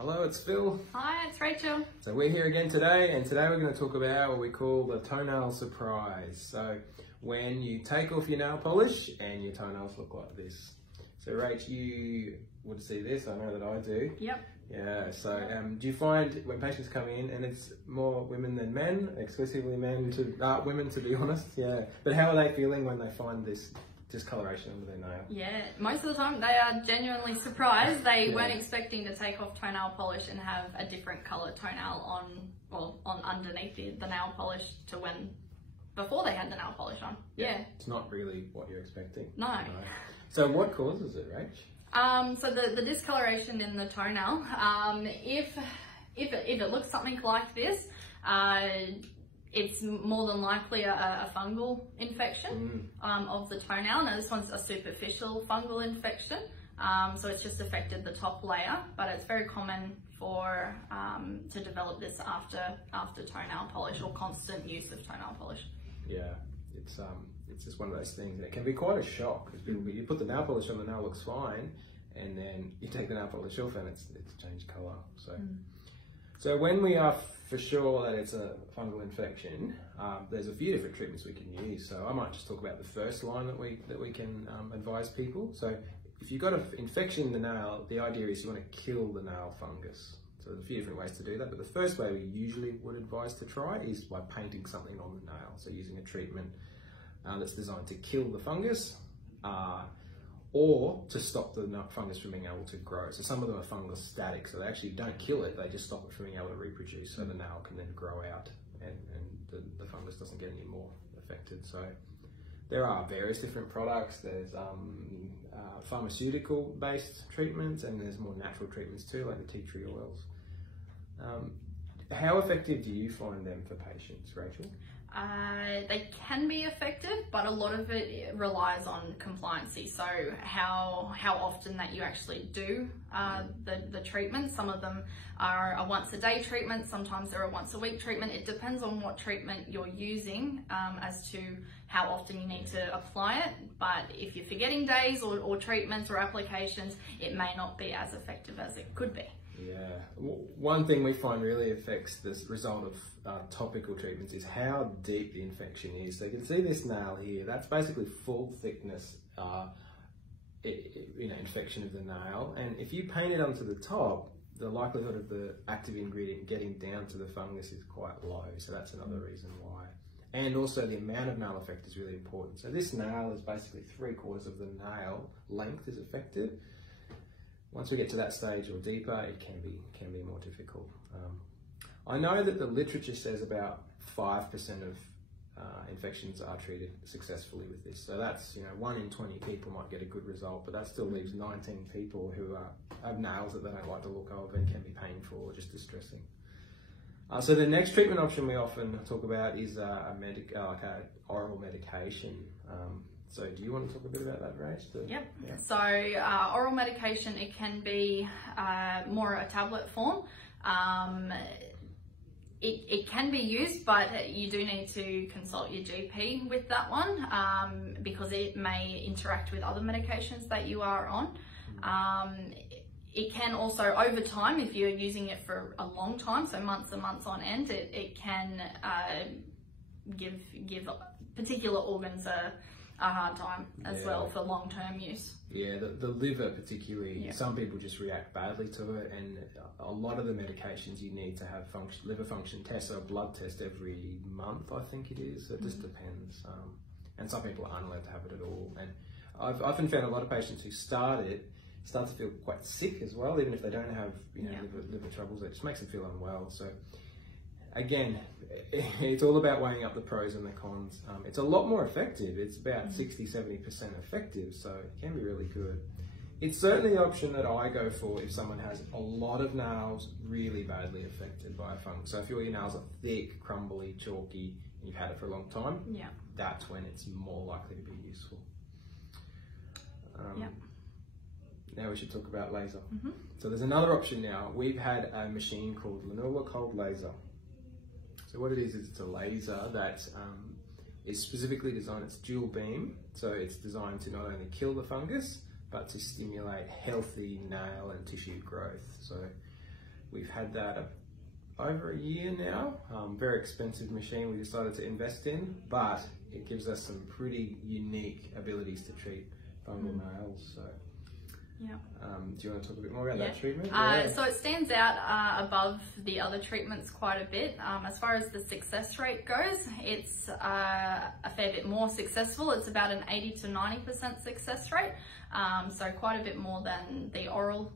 Hello, it's Phil. Hi, it's Rachel. So we're here again today, and today we're going to talk about what we call the toenail surprise. So when you take off your nail polish and your toenails look like this. So Rach, you would see this, I know that I do. Yep. Yeah, so do you find when patients come in, and it's more women than men, exclusively women to be honest, yeah. But how are they feeling when they find this discoloration under their nail? Yeah, most of the time they are genuinely surprised. They weren't expecting to take off toenail polish and have a different coloured toenail on underneath the nail polish to when before they had the nail polish on. Yeah. It's not really what you're expecting. No. So what causes it, Rach? So the discoloration in the toenail, if it looks something like this, it's more than likely a fungal infection of the toenail. Now this one's a superficial fungal infection, so it's just affected the top layer, but it's very common for to develop this after toenail polish or constant use of toenail polish. Yeah, it's just one of those things, and it can be quite a shock because you put the nail polish on, the nail looks fine, and then you take the nail polish off and it's changed colour. So when we are for sure that it's a fungal infection, there's a few different treatments we can use. So I might just talk about the first line that we can advise people. So if you've got an infection in the nail, the idea is you want to kill the nail fungus. So there's a few different ways to do that, but the first way we usually would advise to try is by painting something on the nail. So using a treatment that's designed to kill the fungus, or to stop the fungus from being able to grow. So some of them are fungal static, so they actually don't kill it, they just stop it from being able to reproduce, so the nail can then grow out and the fungus doesn't get any more affected. So there are various different products. There's pharmaceutical based treatments, and there's more natural treatments too, like the tea tree oils. How effective do you find them for patients, Rachel? They can be effective, but a lot of it relies on compliancy. So how often that you actually do the treatment. Some of them are a once a day treatment, sometimes they're a once a week treatment. It depends on what treatment you're using as to how often you need to apply it. But if you're forgetting days or treatments or applications, it may not be as effective as it could be. Yeah, one thing we find really affects the result of topical treatments is how deep the infection is. So you can see this nail here, that's basically full thickness infection of the nail, and if you paint it onto the top, the likelihood of the active ingredient getting down to the fungus is quite low, so that's another reason why. And also the amount of nail effect is really important. So this nail is basically 3/4 of the nail length is affected. Once we get to that stage or deeper, it can be more difficult. I know that the literature says about 5% of infections are treated successfully with this. So that's, 1 in 20 people might get a good result, but that still leaves 19 people who have nails that they don't like the look of and can be painful or just distressing. So the next treatment option we often talk about is like a oral medication. So do you want to talk a bit about that, Rach? Yep. Yeah. So oral medication, it can be more a tablet form. It can be used, but you do need to consult your GP with that one because it may interact with other medications that you are on. It can also, over time, if you're using it for a long time, so months and months on end, it can give particular organs a hard time as well for long-term use. Yeah, the liver particularly, some people just react badly to it, and a lot of the medications you need to have liver function tests or a blood test every month, I think it is. So it just depends. And some people aren't allowed to have it at all. And I've often found a lot of patients who start to feel quite sick as well, even if they don't have liver troubles. It just makes them feel unwell. So again, it's all about weighing up the pros and the cons. It's a lot more effective. It's about 60-70% effective, so it can be really good. It's certainly the option that I go for if someone has a lot of nails really badly affected by a fungus. So if your nails are thick, crumbly, chalky, and you've had it for a long time, that's when it's more likely to be useful. Now we should talk about laser. So there's another option now. We've had a machine called Lanula Cold Laser. So what it is it's a laser that is specifically designed, it's dual beam, so it's designed to not only kill the fungus, but to stimulate healthy nail and tissue growth. So We've had that over a year now. Very expensive machine we decided to invest in, but it gives us some pretty unique abilities to treat fungal nails. So, yeah. Do you want to talk a bit more about that treatment? So it stands out above the other treatments quite a bit. As far as the success rate goes, it's a fair bit more successful. It's about an 80 to 90% success rate. So quite a bit more than the oral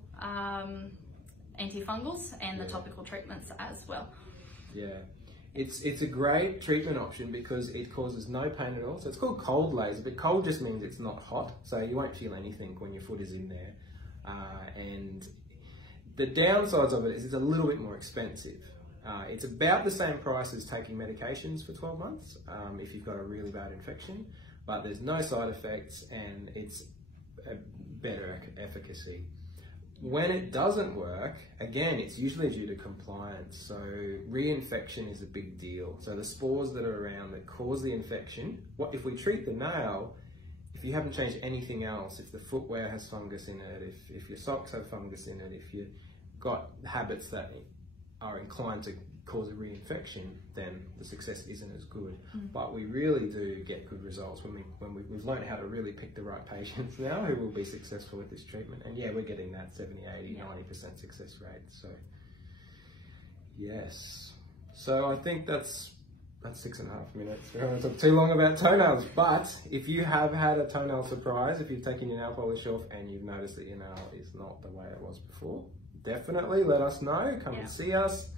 antifungals and the topical treatments as well. Yeah, it's a great treatment option because it causes no pain at all. So it's called cold laser, but cold just means it's not hot, so you won't feel anything when your foot is in there. And the downsides of it is it's a little bit more expensive. It's about the same price as taking medications for 12 months if you've got a really bad infection, but there's no side effects and it's a better efficacy. When it doesn't work, again, it's usually due to compliance. So reinfection is a big deal. So the spores that are around that cause the infection, what if we treat the nail, if you haven't changed anything else, if the footwear has fungus in it, if your socks have fungus in it, if you've got habits that are inclined to cause a reinfection, then the success isn't as good. But we really do get good results when we've learned how to really pick the right patients now who will be successful with this treatment. And yeah, we're getting that 70, 80, 90% success rate. So yes. So I think that's 6.5 minutes. We haven't talked too long about toenails, but if you have had a toenail surprise, if you've taken your nail polish off and you've noticed that your nail is not the way it was before, definitely let us know. Come and see us,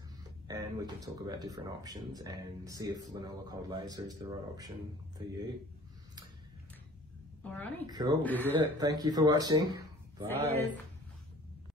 and we can talk about different options and see if vanilla cold laser is the right option for you. Alrighty. Cool, we did it. Thank you for watching. Bye. See you.